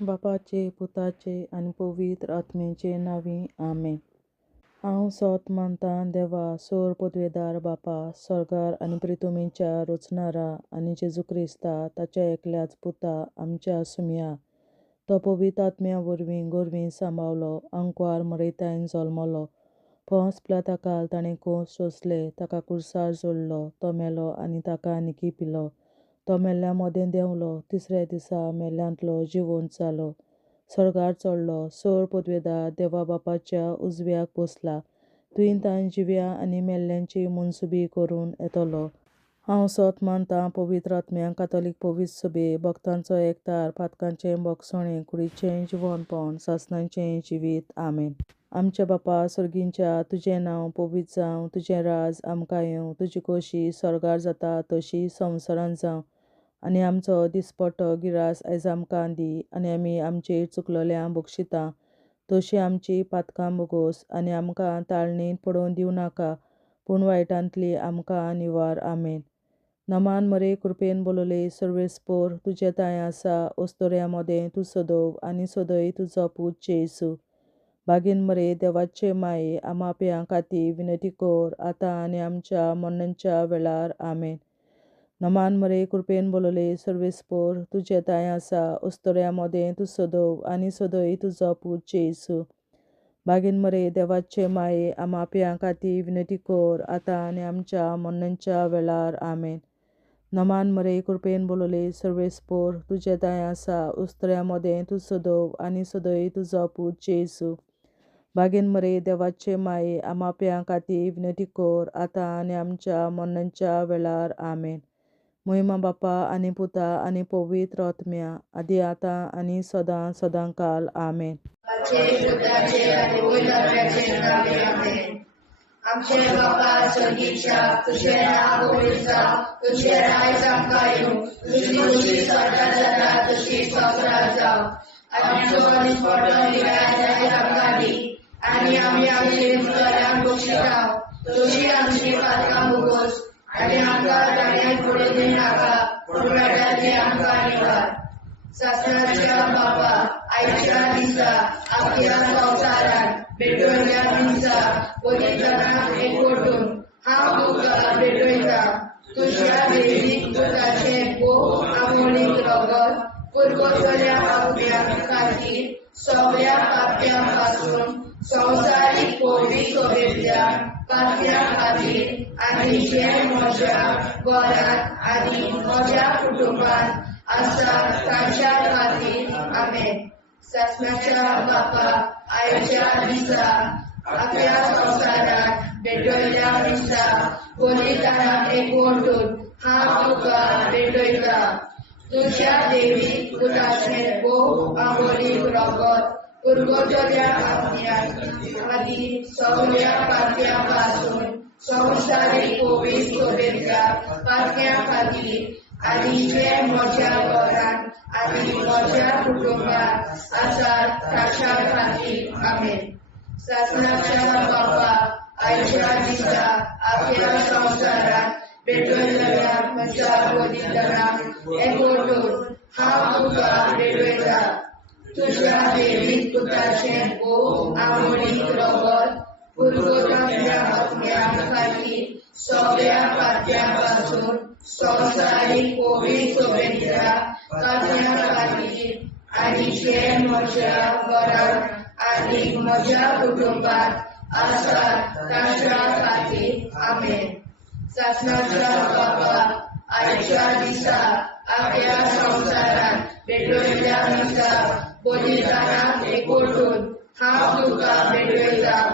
बापाचे, पुताचे आणि पवित्र आत्म्याचे नावी आमेन. हांव सोत मानतां देवा सोर पदवेदार बापा, स्वर्गार आनी पृथ्वीच्या रचणारा आनी जेजू क्रिस्ता ताच्या एकल्याच पुता आमच्या सुम्या. तो पवित्र आत्म्या वरवीं गोरवीं सांबावलो, अंकवार मरयतायन जल्मलो, पोंस पिलाताकाल ताणें खूंस सोंसले, ताका कुर्सार जोडलो, तो मेलो आनी ताका निकी पिलो. तो मेल्ल्या मोदें देंवलो, तिसऱ्या दिसा मेल्ल्यांतलो जिवंत जालो, स्वर्गार चडलो, सोर पदवेदार देवा बापाच्या उजव्याक बसला, थंय ताण जिव्या आनी मेल्ल्यांची मनसुबी करून येतलो. हांव सोत मानतां पवित्र आत्म्यांक, कातोलीक पवित्र सभे, भक्तांचो एकठार, पातकांचें भोगसणें, कुडीचें जिवंतपण, सासणाचें जिवीत. आमेन. आमच्या बापा सर्गींच्या, तुजें नांव पवित्र जावं, तुजें राज आमकां येवं, तुजी खोशी स्वर्गार जाता तशी संवसारांत जावं. आनी आमचो दिसपट्टो गिरास आयज आमकां दी, आनी आमी आमचेर चुकलोल्यांक बक्षितां तशीं आमची पातकां बोगोस, आनी आमकां ताळणेंत पडोवन दिवं नाका, पूण वायटांतली आमकां निवार. आमेन. नमान मरे कृपेन बोलोले सर्वेस्पोर, तुजे ताय आसा ओस्तोऱ्या मोदें तूं सदोव, आनी सदय तुजो पूत जेसू. बागीन मरे देवाचे माये, आमाप्यां खातीर विनंती कर, आतां आनी आमच्या मरणाच्या वेळार. आमेन. नमान मरे कृपेन बोलोले सर्वेस्पोर, तुजे ताय आसा ओस्तोऱ्या मोदें तूं सदोव, आनी सदय तुजो पूत जेसू. बागीन मरे देवाचे माये, आमाप्यां खातीर विनंती कर, आतां आनी आमच्या मरणाच्या वेळार. आमेन. नमान मरे कृपेन बोलोले सर्वेस्पोर, तुजे ताय आसा ओस्तोऱ्या मोदें तूं सदोव, आनी सदय तुजो पूत जेसू. बागीन मरे देवाचे माये, आमाप्यां खातीर विनंती कर, आतां आनी आमच्या मरणाच्या वेळार. आमेन. महिमा बापा आनी पुता आनी पवित्र आत्म्या, आदी आतां आनी सदां सदांकाल. आमेन. आमचे बापा स्वर्गीच्या, तुझें नांव पवित्र जावं, तुझें राज आमकां येवं, तुजी खोशी स्वर्गार जाता तशी संवसारांत जावं. आमचो दिसपट्टो गिरास आयज आमकां दी, आनी आमी आमचेर चुकलोल्यांक बक्षितां तशीं आमची पातकां बोगोस, आनी आमकां ताळणेंत पडोवन दिवं नाका, पूण वायटांतली आमकां निवार. सासणाच्या बापा, आयच्या दिसा आमच्या संवसारांत भेटवयल्या दिसा पवित्रांक एकवटून हांव तुका भेटयतां. तुज्या देवीक पुताचें भोव आमोणीक रगत पुरगोसल्या आत्म्या खातीर सगळ्या पाप्यां पासून संवसारीक पवित्र सभेंतल्या पाप्यां खातीर, आनी जे म्हज्या घरांत आनी म्हज्या कुटुंबांत आसा तांच्या खातीर. आमेन. सासणाच्या बापा, आयच्या दिसा आपल्या संवसारांत भेटवयल्या दिसा पवित्रांक एकवटून हांव तुका भेटयतां. तुज्या देवीक पुताचें भोव आमोणीक रगत पुरगोसल्या आत्म्या खातीर सगळ्या पाप्यां पासून संवसारीक पवित्र सभेंतल्या पाप्यां खातीर, आनी जे म्हज्या घरांत आनी म्हज्या कुटुंबांत आसात तांच्या खातीर. आमेन. सासणाच्या बापा, आयच्या दिसा आपल्या संवसारांत भेटवयल्या म्हज्या पवित्रांक एकवटून हांव तुका भेटयतां. तुज्या देवीक पुताचें भोव आमोणीक रगत पुरगोसल्या आत्म्या खातीर सगळ्या पाप्यां पासून संवसारीक पवित्र सभेंतल्या पाप्यां खातीर, आनी जे म्हज्या घरांत आनी म्हज्या कुटुंबांत आसात तांच्या खातीर. आमेन. सासणाच्या बापा, आयच्या दिसा आपल्या संवसारांत भेटवयल्या दिसा पवित्रांक एकवटून हांव तुका भेटयतां.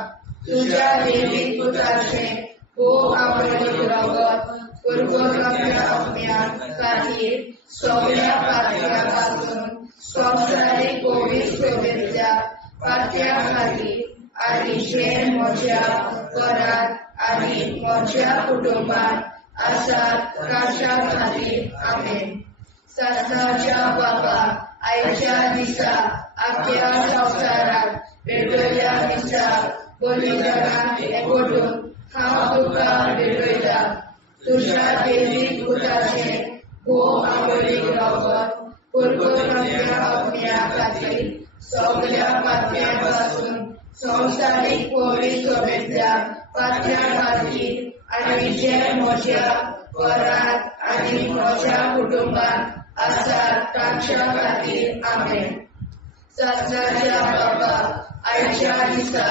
तुज्या देवीक पुताचें भोव आमोणीक रगत पुरगोसल्या आत्म्या खातीर सगळ्या पाप्यां पासून संवसारीक पवित्र सभेंतल्या पाप्यां खातीर, आनी जे म्हज्या घरांत आनी म्हज्या कुटुंबांत आसात तांच्या खातीर. आमेन. सासणाच्या बापा, आयच्या दिसा आपल्या संवसारांत भेटवयल्या दिसा पवित्रांक एकवटून हांव तुका भेटयतां. तुज्या देवीक पुताचें भोव आमोणीक रगत पुरगोसल्या आत्म्या खातीर खातीर सगळ्या पातळ्यांपासून संवसारीक पवित्र सोबेतल्या पातळ्यां खातीर आनी जे म्हज्या घरांत आनी म्हज्या कुटुंबांत आसात तांच्या खातीर आमेन. शास्त्राच्या बाबा, आयच्या दिसा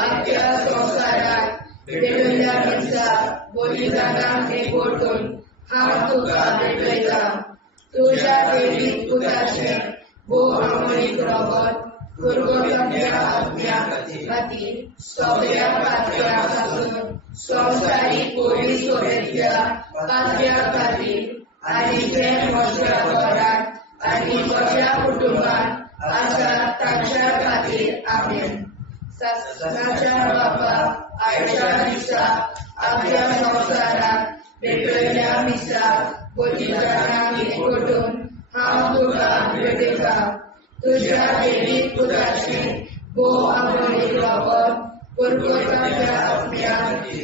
आमच्या संवसारात भेटयल्ल्या दिसा बलिदानाक एकवटून हांव तुका भेटयता. तुज्या देवीक पुताचें भोव अमरीक रगत गुरगोरल्या आत्म्या खातीर सगळ्या पातळ्यां पासून संवसारीक पवित्र सोबेतल्या पातळ्यां खातीर आनी जे म्हज्या घरांत आनी म्हज्या कुटुंबांत आसात तांच्या खातीर आमेन. शास्त्राच्या बाबा, आयच्या दिसा आमच्या संवसारात भेटयल्ल्या दिसा बलिदानाक एकवटून हांव तुका भेटयता. तुज्या देवीक पुताचें भोव अमरीक रगत गुरगोरल्या आत्म्या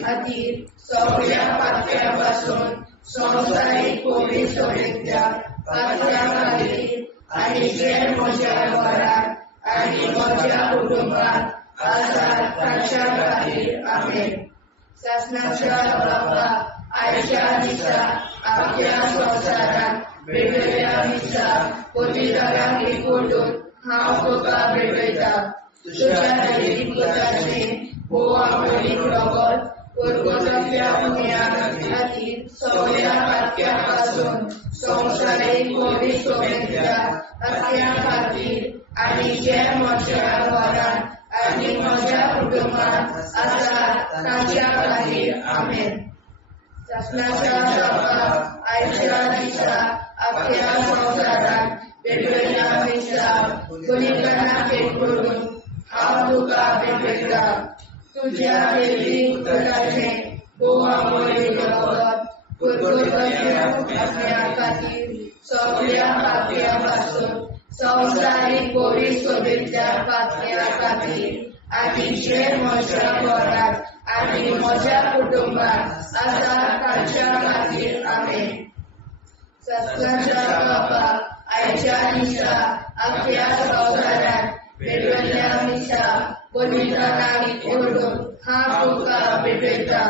खातीर सगळ्या पातळ्यां पासून संवसारीक पवित्र सोबेतल्या पातळ्यां खातीर आनी जे म्हज्या घरांत आनी म्हज्या कुटुंबांत आसात तांच्या खातीर आमेन. शासनाच्या बाबा, आयच्या दिसा आमच्या संवसारात भेटयल्ल्या दिसा बलिदानाक एकवटून हांव तुका भेटयता. तुज्या देवीक पुताचें भोव अमरीक रगत गुरगोरल्या आत्म्या खातीर सगळ्या पातळ्यां पासून संवसारीक पवित्र सोबेतल्या पातळ्यां खातीर आनी जे म्हज्या घरांत आनी म्हज्या कुटुंबांत आसात तांच्या खातीर आमेन. शासनाच्या बाबा, आयच्या दिसा आमच्या संवसारात भेटयल्ल्या दिसा बलिदानाक एकवटून हांव तुका भेटयता. तुज्या देवीक पुताचें भोव अमरीक रगत गुरगोरल्या आत्म्या खातीर सगळ्या पातळ्यां पासून संवसारीक पवित्र सोबेतल्या पातळ्यां खातीर आनी जे म्हज्या घरांत आनी म्हज्या कुटुंबांत आसात तांच्या खातीर आमेन. शास्त्राच्या बाबा, आयच्या दिसा आमच्या संवसारात भेटयल्ल्या दिसा बलिदानाक एकवटून हांव तुका भेटयता.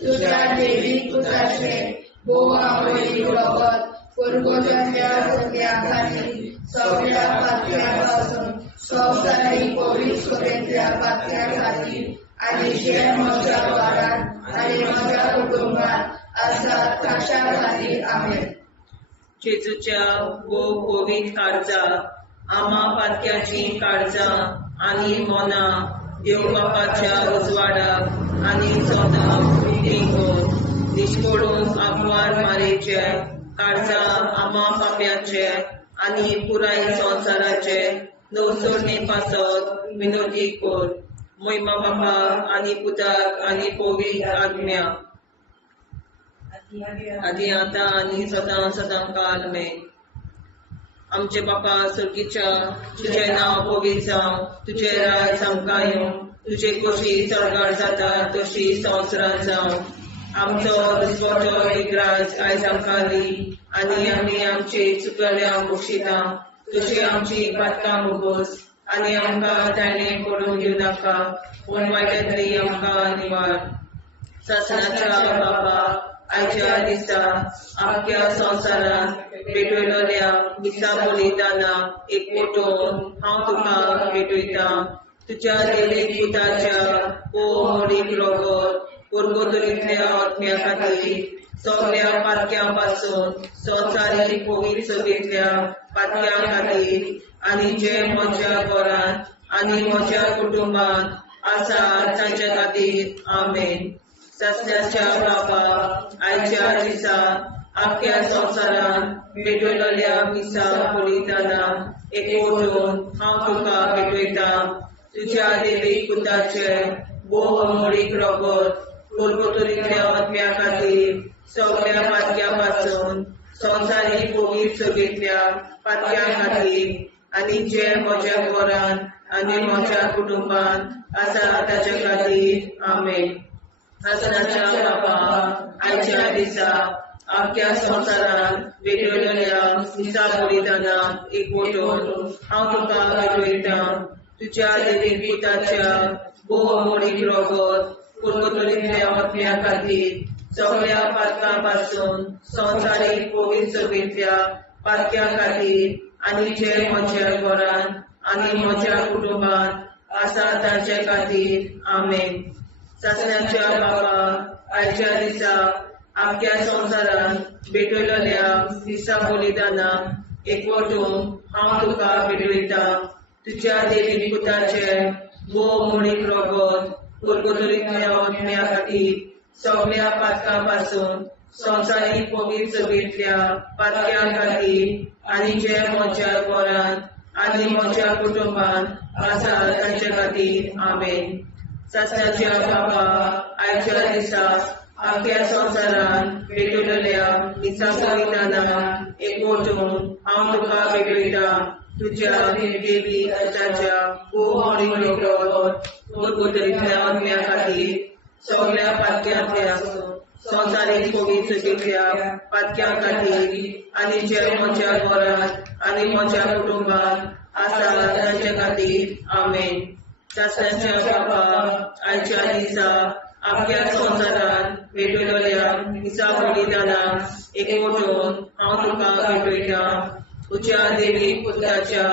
तुज्या देवीक पुताचें भोव अमरीक रगत गुरगोरल्या आत्म्या खातीर सगळ्या पातळ्यां पासून संवसारीक पवित्र सोबेतल्या पातळ्यां खातीर आनी जे म्हज्या घरांत आनी म्हज्या कुटुंबांत आसात तांच्या खातीर आमेन. जेजूच्या भोव पवित्र काळजा, आम्हा पातक्याची काळजा आनी मोना देव बापाच्या उजवाडाक आनी सदांच निघून निश्पडून आग्वार मारेचे काळजा आम्हा पाप्याचे आनी पुराय संवसाराचे नवसोडणे पासत विनोदी कोर. महिमा बापा आनी पुताक आनी पवित्र आत्म्या आदी आतां आनी सदां सदां काल आमेन. आमचे बापा सर्गीच्या, तुझे नांव पवित्र जावं, तुझे राज आमकां येवं, तुझे कशी सरगार जाता तशी संवसारांत जावं. आमचो दिसवटो एक राज आयज आमकां दी आनी आमी आमचे चुकल्यांक बक्षिता. तुजी आमची पातकां मुगोस आनी आमकां ताणें पडून दिवं नाका, पूण वायटांतली आमकां निवार. शासनाच्या बाबा, आयच्या दिसा आमच्या संवसारात भेटयल्ल्या दिसा बलिदानाक एकवटून हांव तुका भेटयता. तुज्या देवीक पुताच्या भोव अमरीक रगत गुरगोरल्या आत्म्या खातीर सगळ्या पातक्यां पासून संवसारीक पवित्र सोबेतल्या पातळ्यां खातीर आनी जे म्हज्या घरांत आनी म्हज्या कुटुंबांत आसात तांच्या खातीर आमेन. शासनाच्या बाबा, आयच्या दिसा आख्या संवसारात भेटयल्ल्या दिसा बलिदानाक एकवटून हांव तुका भेटयता. तुज्या देवीक पुताचे भोव अमरीक रगत गुरगोरल्या आत्म्या खातीर सगळ्या पातक्यां पासून संवसारीक पवित्र सोबेतल्या पातळ्यां खातीर आनी जे म्हज्या घरांत आनी म्हज्या कुटुंबांत आसा ताच्या खातीर आमेन. शासनाच्या बाबा, आयच्या दिसा आख्या संवसारात भेटयल्ल्या दिसा बलिदानाक एकवटून हांव तुका भेटवयता तुझ्या देवीक पुताच्या बहुमोडीक रोगत कुरकुतुरीतल्या आत्म्या खातीर सगळ्या पातकां पासून संवसारीक कोवीड सभेंतल्या पातक्यां खातीर आनी जे म्हज्या घरान आनी म्हज्या कुटुंबात आसा तांचे खातीर आमेन. सासण्याच्या बाबा आयच्या दिसा आख्या संवसारान भेटयलेल्या दिसा बलिदानाक एकवटून हांव तुका भेटयता तुझ्या देवी पुताचे बहुमोडीक रोगत कुरकुतुरीतल्या आत्म्या खातीर सगळ्या पातकां पासून संवसारीक कोवीड सभेंतल्या पातक्यां खातीर आनी जे म्हज्या घरान आनी म्हज्या कुटुंबात आसा तांचे खातीर आमेन. सासण्याच्या बाबा आयच्या दिसा आख्या संवसारान भेटयलेल्या दिसा बलिदानाक एकवटून हांव तुका भेटयता तुझ्या देवी पुताच्या बहुमोडीक रोगत कुरकुतुरीतल्या आत्म्या खातीर सगळ्या पातक्यांतल्या संवसारीक कोवीड सभेंतल्या पातक्यां खातीर आनी जे म्हज्या घरात आनी म्हज्या कुटुंबात आसा तांचे खातीर आमेन. सासण्याच्या बाबा आयच्या दिसा आख्या संवसारान भेटयलेल्या दिसा बलिदानाक एकवटून हांव तुका भेटयता तुझ्या देवी पुताच्या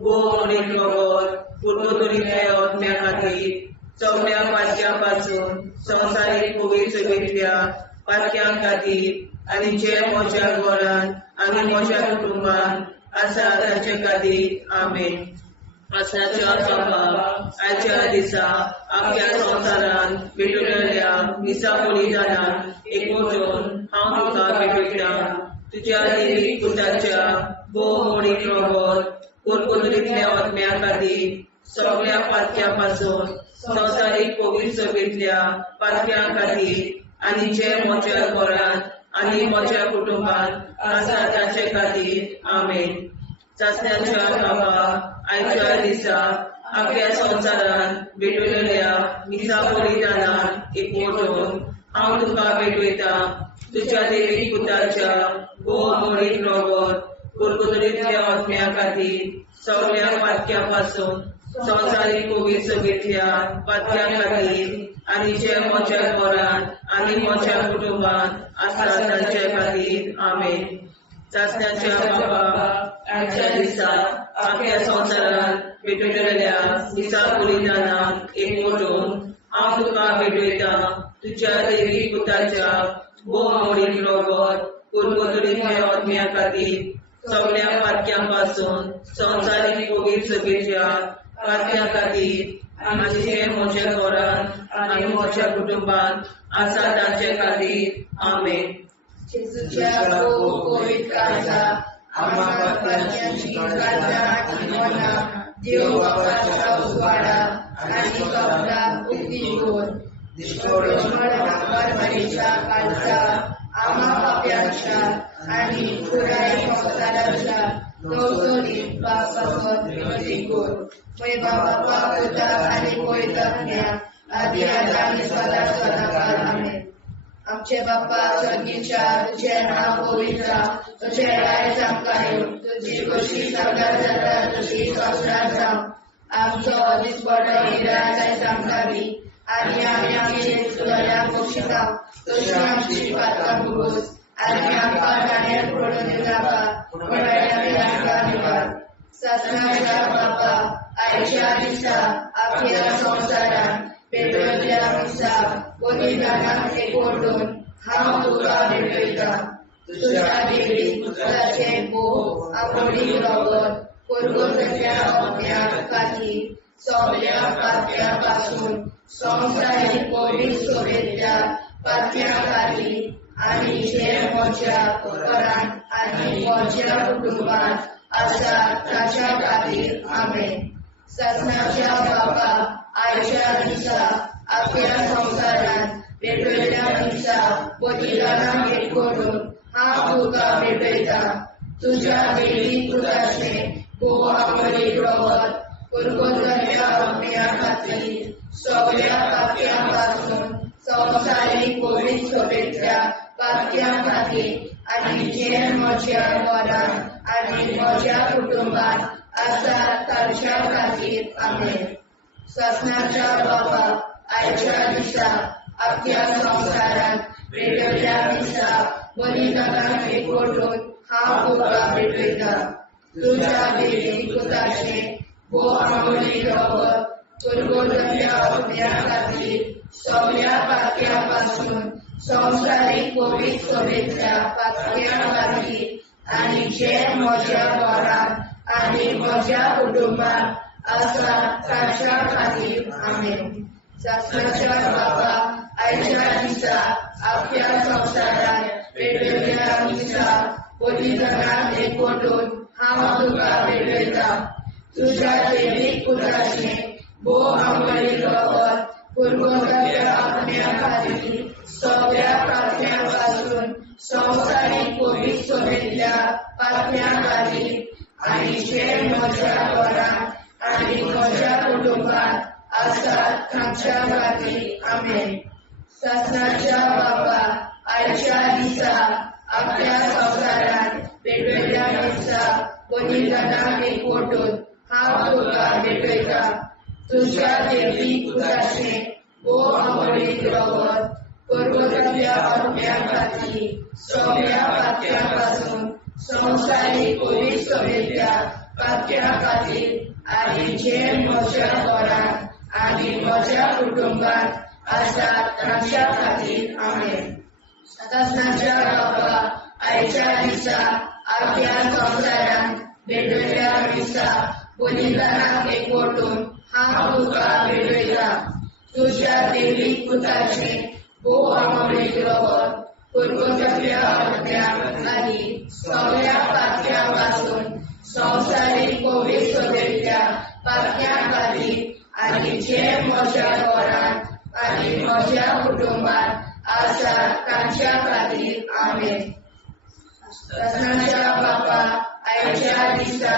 बहुमोडीक रोगत कुरकुतुरीतल्या आत्म्या खातीर सगळ्या पातक्यां पासून संवसारीक कोवीड सभेंतल्या पातक्यां खातीर आनी जे म्हज्या घरान आनी म्हज्या कुटुंबात आसा तांचे खातीर आमेन. सासण्याच्या बाबा आयच्या दिसा आख्या संवसारान भेटयलेल्या दिसा बलिदानाक एकवटून हांव तुका भेटयता तुझ्या देवी पुताच्या बहुमोडीक रोगत कुरकुतुरीतल्या आत्म्या खातीर सगळ्या पातक्यां पासून संवसारीक कोवीड सभेंतल्या पातक्यां खातीर आनी जे म्हज्या घरान आनी म्हज्या कुटुंबात आसा तांचे खातीर आमेन. सासण्याच्या बाबा आयच्या दिसा आख्या संवसारान भेटयलेल्या दिसा बलिदानाक एकवटून हांव तुका भेटयता तुझ्या देवी पुताच्या बहुमोडीक रोगत कुरकुतुरीतल्या आत्म्या खातीर सगळ्या पातक्यां पासून संवसारीक कोवीड सभेंतल्या पातक्यां खातीर आनी जे म्हज्या घरान आनी म्हज्या कुटुंबात आसा तांचे खातीर आमेन. सासण्याच्या बाबा आयच्या दिसा आख्या संवसारान भेटयलेल्या दिसा बलिदानाक एकवटून हांव तुका भेटयता तुझ्या देवी पुताच्या बहुमोडीक रोगत कुरकुतुरीतल्या आत्म्या खातीर सगळ्या पातक्यां पासून संवसारीक कोवीड सभेंतल्या पातक्यां खातीर आनी जे म्हज्या घरान आनी म्हज्या कुटुंबात आसा तांचे खातीर आमेन. जेजूच्या कोवीड काळजा आम्हा पातकांची काळजा आनी मना देव बापाच्या उजवाडा आनी कपडा उक्ती कर परमेच्या काळजा आम्हा पाप्यांच्या आनी पुराय संवसाराच्या नवसोनीत पापासत विनंती कर. मैबा बापा पुता आनी पवित्रात्म्या आदी आनी सदा सदाकाळ आमेन. आमचे बाप्पा स्वर्गीच्या तुझे नाव पवित्र तुझे राय जावं तुझी कशी सगळ्यात जाता तशी संवसारात जावं. आमचो दिसपडो निराय सांगतावी आनी आमी आमचे चुकल्याक बक्षिता तशी आमची पातकां भोगोस आनी आमकां नाण्यार पडून नाका पण आमकां निवार. सासणाच्या बापा आयच्या दिसा आख्या संवसारान भेटयल्या दिसा बलिदानाक एकवटून हांव तुका भेटयता तुझ्या देवी पुताचे बहुमोडीक रोगत कुरकुतुरीतल्या आत्म्या खातीर सगळ्या पातक्यां पासून संवसारीक कोवीड सभेंतल्या पातक्यां खातीर आनी जे म्हज्या घरान आनी म्हज्या कुटुंबात आसा ताच्या खातीर आमेन. सासणाच्या बापा आयच्या दिसा आख्या संवसारान भेटयल्या दिसा बलिदानाक एकवटून हांव तुका भेटयता तुझ्या देवी पुताचे बहुमोडीक रोगत कुरकुतुरीतल्या आत्म्या खातीर सगळ्या पातक्यां पासून संवसारीक कोवीड सभेंतल्या पातक्यां खातीर आनी जे म्हज्या घरान आनी म्हज्या कुटुंबात आसात तांच्या खातीर आमेन. ससनाच्या बाबा आयच्या दिसा अख्ख्या संवसारांत पेटयल्ल्या दिसा बलिदानाक एकवटून हांव तुका भेटयता. तुज्या देवी पुताचे भोव आंगोळी रगत पुरगोटल्या अग्न्या खातीर सगळ्या पातक्यां पासून संवसारीक कोवीड सभेंतल्या पातक्यां खातीर आनी जे म्हज्या घरांत आनी म्हज्या कुटुंबांत आसा तांच्या खातीर आमेन. ससनाच्या बाबा आयच्या दिसा अख्ख्या संवसारांत पेटयल्ल्या दिसा बलिदानाक एकवटून हांव तुका भेटयता. तुज्या देवीक पुताचे भोव आंगोळी रगत पुरगोटल्या अग्न्या खातीर सगळ्या पातक्यां पासून संवसारीक कोवीड सभेंतल्या पातक्यां खातीर आनी जे म्हज्या घरांत आनी म्हज्या कुटुंबांत आसात तांच्या खातीर आमेन. ससनाच्या बाबा आयच्या दिसा अख्ख्या संवसारांत पेटयल्ल्या दिसा बलिदानाक एकवटून हांव तुका भेटयता. तुज्या देवीक पुताचे भोव आंगोळी रगत पुरगोटल्या अग्न्या खातीर सगळ्या पातक्यां पासून संवसारीक कोवीड सभेंतल्या पातक्यां खातीर आनी जे म्हज्या घरांत आनी म्हज्या कुटुंबांत आसात तांच्या खातीर आमेन. ससनाच्या बाबा आयच्या दिसा अख्ख्या संवसारांत पेटयल्ल्या दिसा बलिदानाक एकवटून हांव तुका भेटयता. तुज्या देवीक पुताचे भोव आंगोळी रगत पुरगोटल्या अग्न्या खातीर सगळ्या पातक्यां पासून संवसारीक कोवीड सभेंतल्या पातक्यां खातीर आनी जे म्हज्या घरांत आनी म्हज्या कुटुंबांत आसात तांच्या खातीर आमेन. ससनाच्या बाबा आयच्या दिसा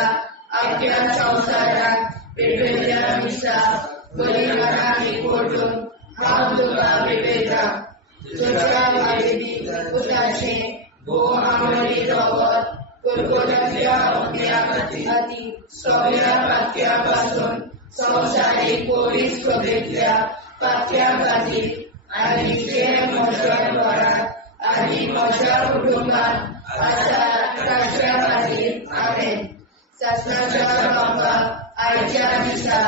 अख्ख्या संवसारांत पेटयल्ल्या दिसा बलिदानाक एकवटून हांव तुका भेटयता. तुज्या देवीक पुताचे भोव आंगोळी रगत पुरगोटल्या अग्न्या खातीर सगळ्या पातक्यां पासून संवसारीक कोवीड सभेंतल्या पातक्यां खातीर आनी जे म्हज्या घरांत आनी म्हज्या कुटुंबांत आसात तांच्या खातीर आमेन. ससनाच्या बाबा आयच्या दिसा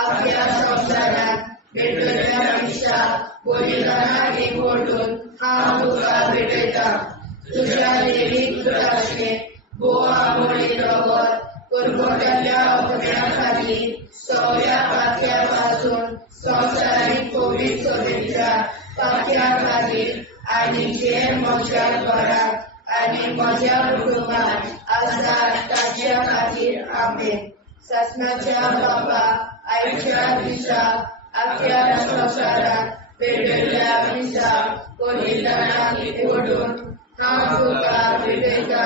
अख्ख्या संवसारांत पेटयल्ल्या दिसा बलिदानाक एकवटून हांव तुका भेटयता. तुज्या देवीक पुताचे भोव आंगोळी रगत पुरगोटल्या अग्न्या खातीर सगळ्या पातक्यां पासून संवसारीक कोवीड सभेंतल्या पातक्यां खातीर आनी जे म्हज्या घरांत आनी म्हज्या कुटुंबांत आसात तांच्या खातीर आमेन. ससनाच्या बाबा आयच्या दिसा अख्ख्या संवसारांत पेटयल्ल्या दिसा बलिदानाक एकवटून हांव तुका भेटयता.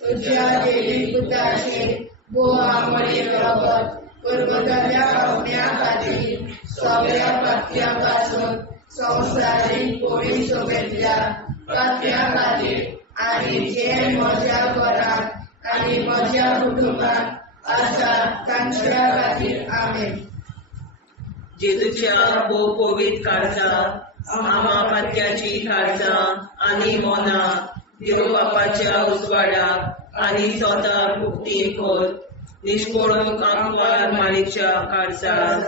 तुज्या देवीक पुताचे भोव आंगोळी रगत पुरगोटल्या अग्न्या खातीर सगळ्या पातक्यां पासून संवसारीक कोवीड सभेंतल्या पातक्यां खातीर आनी जे म्हज्या घरांत आनी म्हज्या कुटुंबांत आसात तांच्या खातीर आमेन. जेजूच्या भोव कोवीड काळजां आमा पातक्याची काळजां आनी मोना देव बापाच्या उजवाडाक आनी स्वता मुक्ती खोल निष्पळून आंकवार माळेच्या काळजां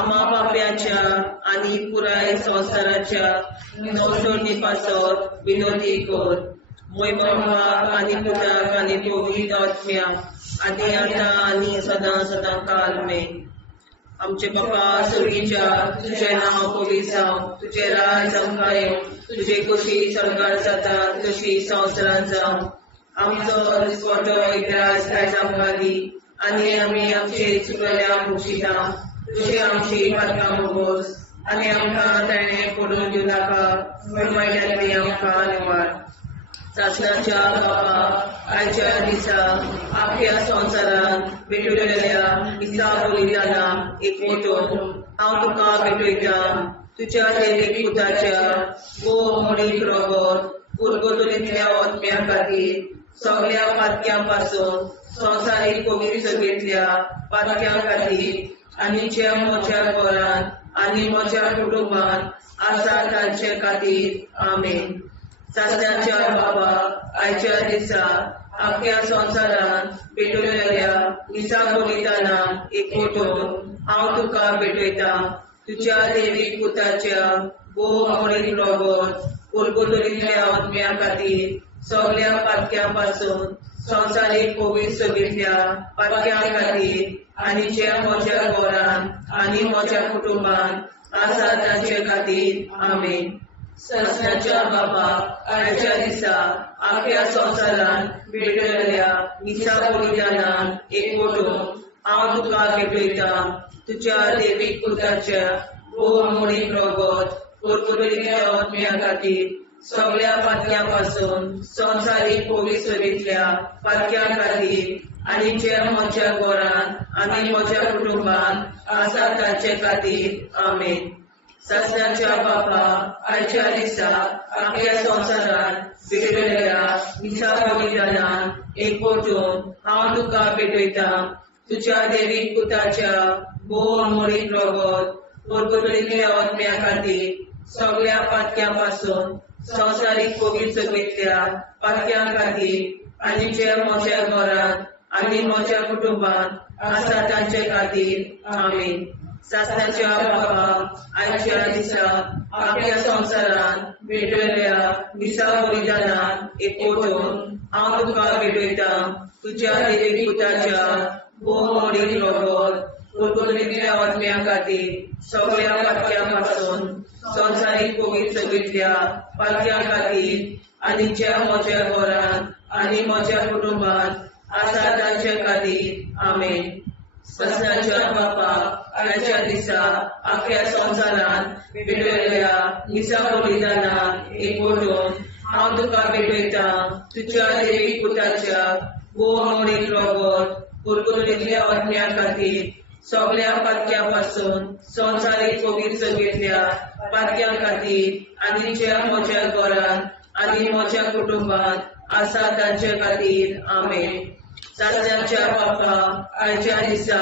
आमा बाप्याच्या आनी पुराय संवसाराच्या संसोडणी पासत विनोदी कोर मोयबापाक आनी पुताक आनी पवित्र आत्म्याक आदी आतां आनी सदां सदां काल मेन. आमचे बापा सुर्गीच्या तुझें नांव पवित्र जावं, तुजें राज आमकां येवं, तुजे कशी सरकार जाता तशी संवसारांत जावं. आमचो दिसवटो एकदांच आयज आमकां दी आनी आमी आमचे चुकलेल्यांक बक्षिता. तुजी आमची पातकां भोगोस आनी आमकां ताणें पडून दिवं नाका, पण वायटांतली आमकां निवाड. सासणाच्या बापा आयच्या दिसा अख्ख्या संवसारांत पेटयल्ल्या दिसा बलिदानाक एकवटून हांव तुका भेटयता. तुज्या देवीक पुताच्या भोव आंगोळी रगत पुरगोटल्या आत्म्या खातीर सगळ्या पातक्यां पासून संवसारीक पवित्र सभेंतल्या पातक्यां खातीर आनी जे म्हज्या घरांत आनी म्हज्या कुटुंबांत आसा तांचे खातीर आमेन. सासऱ्याच्या बाबा आयच्या दिसा आख्या संवसारांत पेटयलेल्या दिसा बलिदानान एकवटून हांव तुका भेटयता. तुज्या देवीक पुताच्या भोव मोडीन रगत कोलगोतरींतल्या आत्म्या खातीर सगळ्या पातक्यां पासून संवसारीक पवित्र सभेंतल्या पातक्यां खातीर आनी जे म्हज्या घरांत आनी म्हज्या कुटुंबांत आसा तांचे खातीर आमेन. सासऱ्याच्या बाबा आयच्या दिसा आख्या संवसारांत भेटयलेल्या दिसा बलिदानान एकवटून हांव तुका भेटयता. तुज्या देवीक पुताच्या भोव मोडीन रगत कोलगोतरींतल्या आत्म्या खातीर सगळ्या पातक्यां पासून संवसारीक पवित्र सभेंतल्या पातक्यां खातीर आनी जे म्हज्या घरांत आनी म्हज्या कुटुंबांत आसा तांचे खातीर आमेन. सासऱ्याच्या बापा आयच्या दिसा आख्या संवसारांत भेटयलेल्या दिसा बलिदानान एकवटून हांव तुका भेटयता. तुज्या देवीक पुताच्या भोव मोडीन रगत कोलगोतरींतल्या आत्म्या खातीर सगळ्या पातक्यां पासून संवसारीक पवित्र सभेंतल्या पातक्यां खातीर आनी जे म्हज्या घरांत आनी म्हज्या कुटुंबांत आसा तांचे खातीर आमेन. सासऱ्याच्या बाबा आयच्या दिसा आख्या संवसारांत भेटयलेल्या दिसा बलिदानान एकवटून हांव तुका भेटयता. तुज्या देवीक पुताच्या भोव मोडीन रगत कोलगोतरींतल्या आत्म्या खातीर सगळ्या पातक्यां पासून संवसारीक पवित्र सभेंतल्या पातक्यां खातीर आनी जे म्हज्या घरांत आनी म्हज्या कुटुंबांत आसा तांचे खातीर आमेन. सासऱ्याच्या बापा आयच्या दिसा आख्या संवसारांत भेटयलेल्या दिसा बलिदानान एकवटून हांव तुका भेटयता. तुज्या देवीक पुताच्या भोव मोडीन रगत कोलगोतरींतल्या आत्म्या खातीर सगळ्या पातक्यां पासून संवसारीक पवित्र सभेंतल्या पातक्यां खातीर आनी जे म्हज्या घरांत आनी म्हज्या कुटुंबांत आसा तांचे खातीर आमेन. सासऱ्याच्या बापा आयच्या दिसा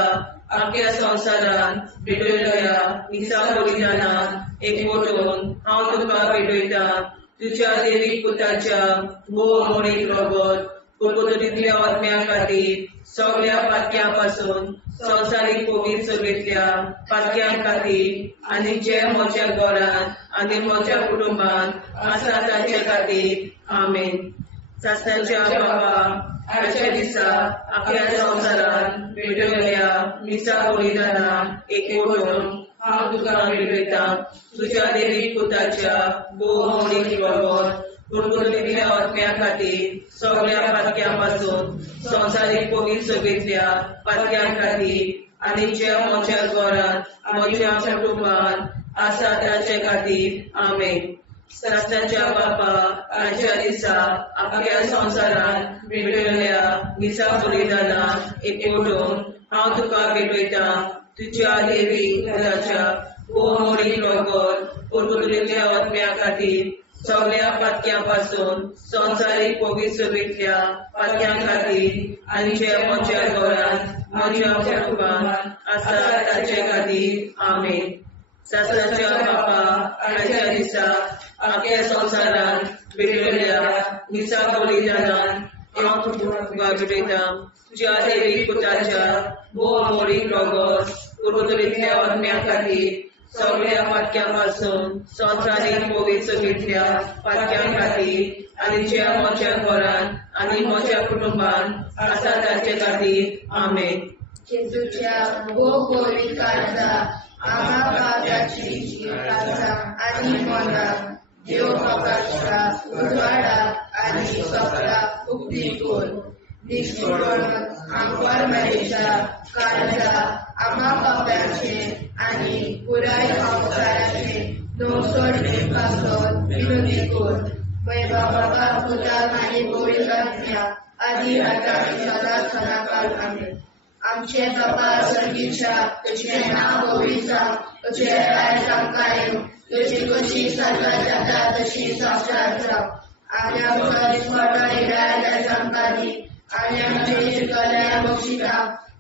आख्या संवसारांत भेटयलेल्या दिसा बलिदानान एकवटून हांव तुका भेटयता. तुज्या देवीक पुताच्या भोव मोडीन रगत कोलगोतरींतल्या आत्म्या खातीर सगळ्या पातक्यां पासून संवसारीक पवित्र सभेंतल्या पातक्यां खातीर आनी जे म्हज्या घरांत आनी म्हज्या कुटुंबांत आसा तांचे खातीर आमेन. सासऱ्याच्या बाबा आयच्या दिसा आख्या संवसारांत भेटयलेल्या दिसा बलिदानान एकवटून हांव तुका भेटयता. तुज्या देवीक पुताच्या भोव मोडीन रगत कोलगोतरींतल्या आत्म्या खातीर सगळ्या पातक्यां पासून संवसारीक पवित्र सभेंतल्या पातक्यां खातीर आनी जे म्हज्या घरांत म्हज्या कुटुंबांत आसा तांचे खातीर आमेन. सासऱ्याच्या बापा आयच्या दिसा आख्या संवसारांत भेटयलेल्या दिसा बलिदानान एकवटून हांव तुका भेटयता. तुज्या देवीक पुताच्या भोव मोडीन रगत कोलगोतरींतल्या आत्म्या खातीर सगळ्या पातक्यां पासून संवसारीक पवित्र सभेंतल्या पातक्यां खातीर आनी जे म्हज्या घरांत म्हज्या कुटुंबांत आसा तांचे खातीर आमेन. सासऱ्याच्या बापा आयच्या दिसा आख्या संवसारांत भेटयलेल्या दिसा बलिदानान हांव तुका भेटयता. तुज्या देवीक पुताच्या भोव मोडीन रगत कोलगोतरींतल्या आत्म्या खातीर सगळ्या पातक्यां पासून संवसारीक पवित्र सभेंतल्या पातक्यां खातीर आनी जे म्हज्या घरांत आनी म्हज्या कुटुंबांत आसा तांचे खातीर आमेन. जेजूच्या भोव पवित्र काळजा आम्हा पाप्याची काळजा आनी मोना देव प्रकाशा उजवाडा आनी सगळा उक्ती कोर निष्ठुरण आमकां मेळेच्या काळजा आम्हा पाप्याचे आनी पुराय संवसाराचे नवसोडणे पासून विनोदी कोर. बाबा पुताक आनी पवित्र आत्म्या आदी आतां आनी सदांच सदांकाळ आमेन. आमचे बाबा सर्गीच्या तुझे नाव पवित्र तुझे राज आमकां येवं तुजी कशी साजरा जाता तशी संवसारांत जावं. आनी आमचो दिसपट्टो निराय आमकां दी आनी आमचे चुकल्या बक्षिता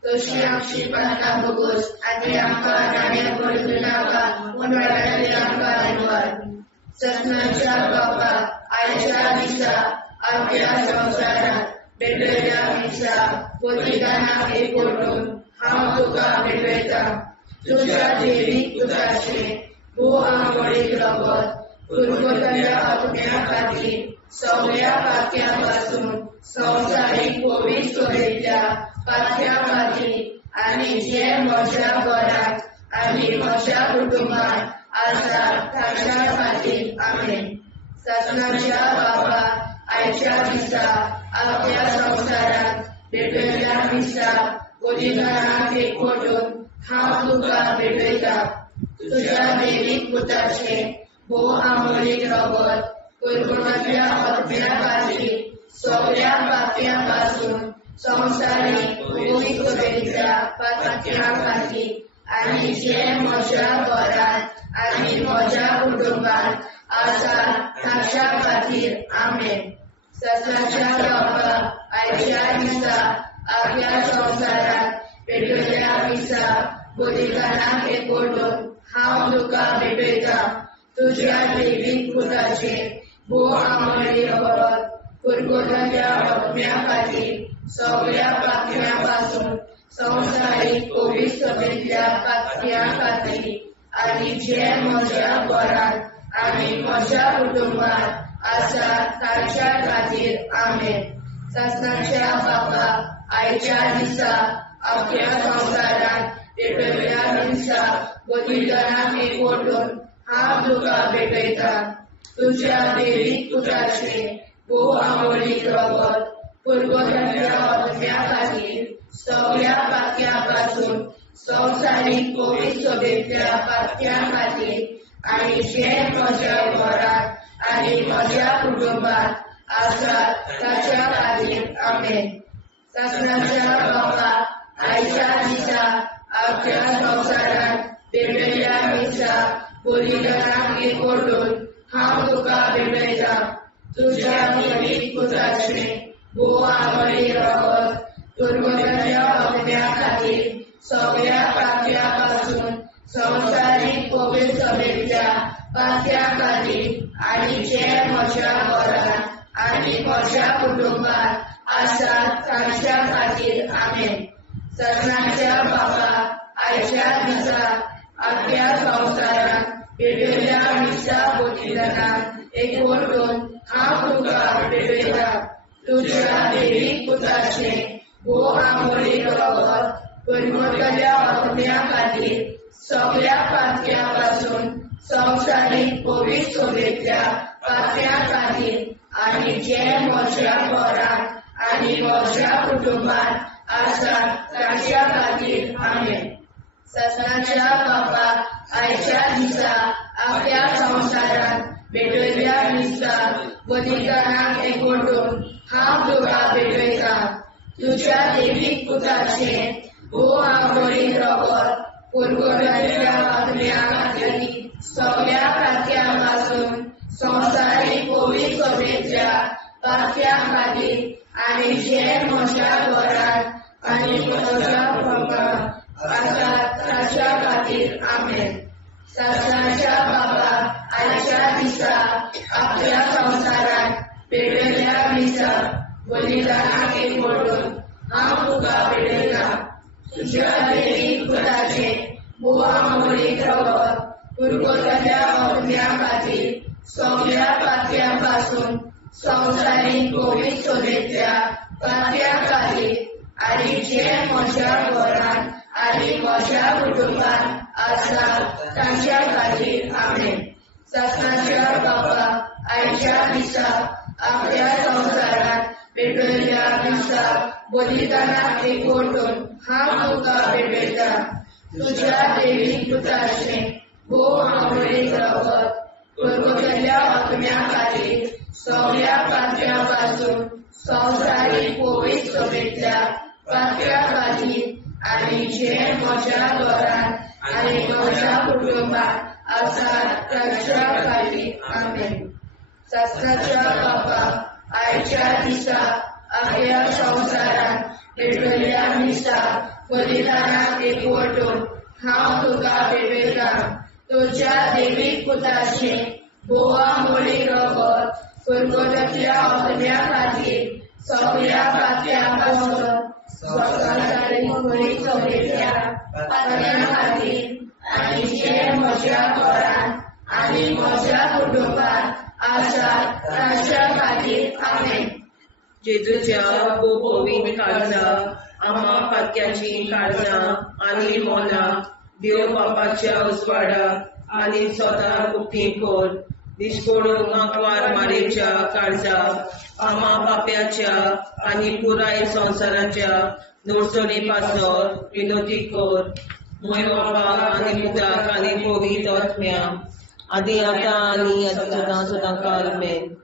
तशी आमची प्रार्थना बघोस आनी आमकां नाण्या पडूं नाका पूण वाटायले आमकां निवार सत्नाच्या बापा आयच्या दिसा आपल्या संवसारात भेटलेल्या दिसा बलिदानाक एकवटून हांव तुका भेटयता तुज्या देवीक पुताचे भोव आंबोळीक रगत कुरकुरतल्या आत्म्या खातीर सगळ्या पातक्यां पासून संवसारीक पवित्र सोयेच्या पातक्या खातीर आनी जे म्हज्या घरांत आनी म्हज्या कुटुंबांत आसा ताच्या खातीर आमेन सत्नाच्या बाबा आयच्या दिसा आपल्या संवसारात भेटलेल्या दिसा बलिदानाक एकवटून हांव तुका भेटयता तुज्या देवीक पुताचे भोव आंबोळीक रगत कुरकुरतल्या आत्म्या खातीर सगळ्या पातक्यां पासून संवसारीक पवित्र सोयेच्या पातक्या खातीर आनी जे म्हज्या घरांत आनी म्हज्या कुटुंबांत आसा ताच्या खातीर आमेन सत्नाच्या बाबा आयच्या दिसा आपल्या संवसारात भेटलेल्या दिसा बलिदानाक एकवटून हांव तुका भेटयता तुज्या देवीक पुताचे भोव आंबोळीक रगत कुरकुरतल्या आत्म्या खातीर सगळ्या पातक्यां पासून संवसारीक पवित्र सोयेच्या पातक्या खातीर आनी जे म्हज्या घरांत आनी म्हज्या कुटुंबांत आसा ताच्या खातीर आमेन सत्नाच्या बापा आयच्या दिसा आपल्या संवसारात भेटलेल्या दिसा बलिदानाक एकवटून हांव तुका भेटयता तुज्या देवीक पुताचे भोव आंबोळीक रगत कुरकुरतल्या आत्म्या खातीर सगळ्या पातक्यां पासून संवसारीक पवित्र सोयेच्या पातक्या खातीर आनी जे म्हज्या घरांत आनी म्हज्या कुटुंबांत आसा ताच्या खातीर आमेन सत्नाच्या बापा आयच्या दिसा आपल्या संवसारात भेटलेल्या दिसा बलिदानाक एकवटून हांव तुका भेटयता तुज्या देवीक पुताचे भोव आंबोळीक रगत कुरकुरतल्या आत्म्या खातीर सगळ्या पातक्यां पासून संवसारीक पवित्र सोयेच्या पातक्या खातीर आनी जे म्हज्या घरांत आनी म्हज्या कुटुंबांत आसा ताच्या खातीर आमेन सत्नाच्या बापा आयच्या दिसा आपल्या संवसारात भेटलेल्या दिसा बलिदानाक एकवटून हांव तुका भेटयता तुज्या देवीक पुताचे भोव आंबोळीक रगत कुरकुरतल्या आत्म्या खातीर सगळ्या पातक्यां पासून संवसारीक पवित्र सोयेच्या पातक्या खातीर आनी जे म्हज्या घरांत आनी म्हज्या कुटुंबांत आसा ताच्या खातीर आमेन सत्नाच्या बापा आयच्या दिसा आपल्या संवसारात भेटलेल्या दिसा बलिदानाक एकवटून हांव तुका भेटयता तुज्या देवीक पुताचे भोव आंबोळीक रगत कुरकुरतल्या आत्म्या खातीर सगळ्या पातक्यां पासून संवसारीक पवित्र सोयेच्या पातक्या खातीर आनी जे म्हज्या घरांत आनी म्हज्या कुटुंबांत आसा ताच्या खातीर आमेन सत्नाच्या बापा आयच्या दिसा आपल्या संवसारात भेटलेल्या दिसा बलिदानाक एकवटून हांव तुका भेटयता तुज्या देवीक पुताचे भोव आंबोळीक रगत कुरकुरतल्या आत्म्या खातीर सगळ्या पातक्यां पासून संवसारीक पवित्र सोयेच्या पातक्या खातीर आनी जे म्हज्या घरांत आनी म्हज्या कुटुंबांत आसा ताच्या खातीर आमेन सत्नाच्या बापा आयच्या दिसा आपल्या संवसारात भेटलेल्या दिसा बलिदानाक एकवटून हांव तुका भेटयता तुज्या देवीक पुताचे भोव आंबोळीक रगत कुरकुरतल्या आत्म्या खातीर सगळ्या पातक्यां पासून संवसारीक पवित्र सोयेच्या पातक्या खातीर आनी जे म्हज्या घरांत आनी म्हज्या कुटुंबांत आसा ताच्या खातीर आमेन सत्नाच्या बापा आयच्या दिसा आख्या संवसारात पेटयल्ल्या मिसा बलिदानाक एकवटून हांव तुका भेटयता तुज्या देवीक पुताचे बोवा मोडी रगत कुरकुटाच्या ओहद्या खातीर सगळ्या पात्यां पासून स्वताची बरी चवलेल्या पात्यां खातीर आनी जे म्हज्या घरांत आनी म्हज्या कुटुंबांत आसात तांच्या खातीर आमेन. जेजूच्या पवित्र काळजा आम्हा पातक्याची काळजां आनी मोलां देव बापाच्या उजवाडाक आनी सदां उक्ती कोर. दिसपडून आंकवार मारेच्या काळजा आम्हा पाप्याच्या आनी पुराय संवसाराच्या नोडचणी पासोर विनोदी कोर. मोय बापा आनी पुताक आनी पवित्र आत्म्या आदी आतां आनी सदां सदां काल आमेन.